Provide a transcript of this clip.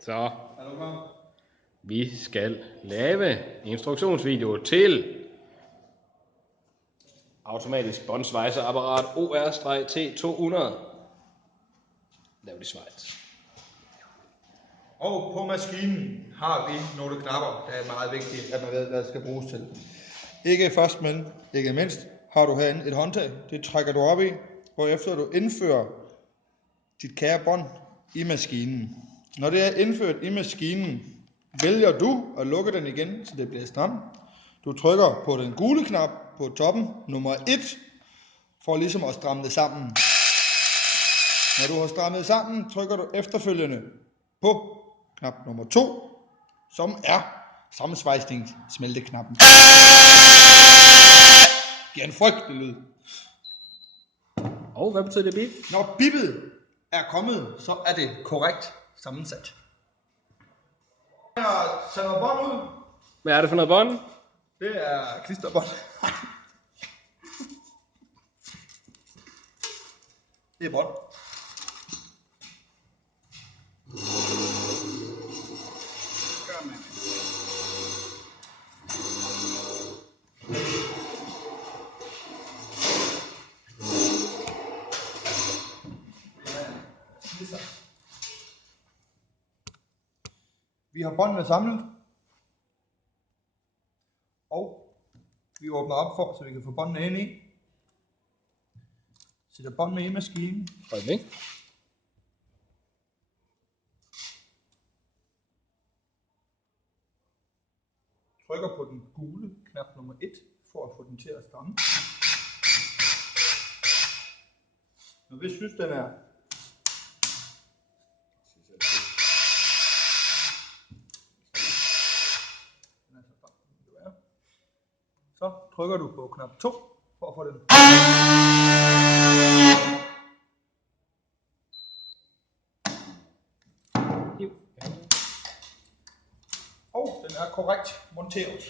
Så vi skal lave instruktionsvideo til automatisk båndsvejseapparat OR-T200. Lav det i Schweiz. Og på maskinen har vi nogle knapper, der er meget vigtigt, at man ved, hvad det skal bruges til. Ikke først, men ikke mindst, har du herinde et håndtag. Det trækker du op i, hvorefter du indfører dit kære bånd i maskinen. Når det er indført i maskinen, vælger du at lukke den igen, så det bliver stramt. Du trykker på den gule knap på toppen, nummer 1, for ligesom at stramme det sammen. Når du har strammet sammen, trykker du efterfølgende på knap nummer 2, som er sammensvejsningssmelteknappen. Giver en frygtelig lyd. Og hvad betyder det bip? Når bippet er kommet, så er det korrekt sammensat. Jeg sender bånd ud. Hvad er det for noget bånd? Det er klisterbånd. Det er bånd. Vi har båndene samlet, og vi åbner op for, så vi kan få båndene ind i. Sætter båndene i maskinen. Okay. Trykker på den gule knap nummer 1 for at få den til at stramme. Når vi synes, den er så trykker du på knap 2 for at få den. Og den er korrekt monteret.